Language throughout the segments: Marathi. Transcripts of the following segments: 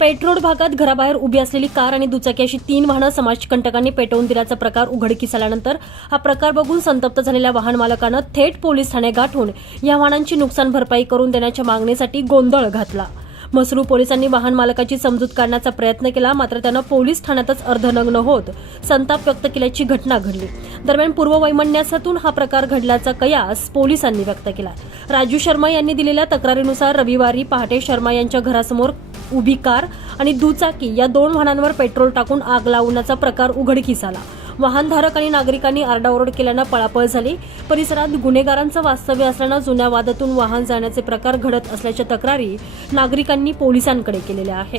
पेट्रोल भागात घराबाहेर उभी असलेली कार आणि दुचाकी अशी तीन वाहनं समाजकंटकांनी पेटवून दिल्याचा प्रकार उघडकीस आल्यानंतर हा प्रकार बघून संतप्त झालेल्या वाहन मालकानं थेट पोलीस ठाणे गाठून या वाहनांची नुकसान भरपाई करून देण्याच्या मागणीसाठी गोंधळ घातला. मसरू पोलिसांनी वाहन मालकाची समजूत काढण्याचा प्रयत्न केला मात्र त्यानं पोलीस ठाण्यातच अर्धनग्न होत संताप व्यक्त केल्याची घटना घडली. दरम्यान पूर्ववैमन्यासातून हा प्रकार घडल्याचा कयास पोलिसांनी व्यक्त केला. राजू शर्मा यांनी दिलेल्या तक्रारीनुसार रविवारी पहाटे शर्मा यांच्या घरासमोर उभी कार आणि दुचाकी या दोन वाहनांवर पेट्रोल टाकून आग लावण्याचा प्रकार उघडकीस आला. वाहनधारक आणि नागरिकांनी आरडाओरड केल्यानं पळापळ झाली. परिसरात गुन्हेगारांचं वास्तव्य असल्यानं जुन्या वादातून वाहन जाण्याचे प्रकार घडत असल्याच्या तक्रारी नागरिकांनी पोलिसांकडे केलेल्या आहे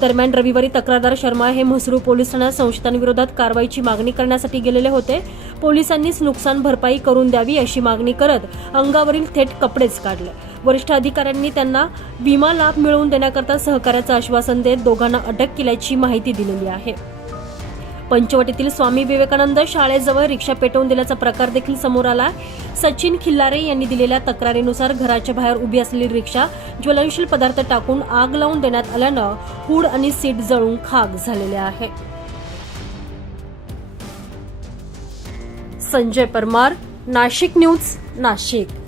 दरम्यान रविवारी तक्रारदार शर्मा हे म्हसरू पोलीस ठाण्यात संशयितांविरोधात कारवाईची मागणी करण्यासाठी गेलेले होते. पोलिसांनीच नुकसान भरपाई करून द्यावी अशी मागणी करत अंगावरील थेट कपडेच काढले. वरिष्ठ अधिकाऱ्यांनी त्यांना विमा लाभ मिळवून देण्याकरता सहकार्याचं आश्वासन देत दोघांना अटक केल्याची माहिती दिलेली आहे. पंचवटीतील स्वामी विवेकानंद शाळेजवळ रिक्षा पेटवून दिल्याचा प्रकार देखील समोर आला सचिन खिल्लारे यांनी दिलेल्या तक्रारीनुसार घराच्या बाहेर उभी असलेली रिक्षा ज्वलनशील पदार्थ टाकून आग लावून देण्यात आल्यानं हूड आणि सीट जळून खाक झालेले आहे. संजय परमार नाशिक न्यूज नाशिक.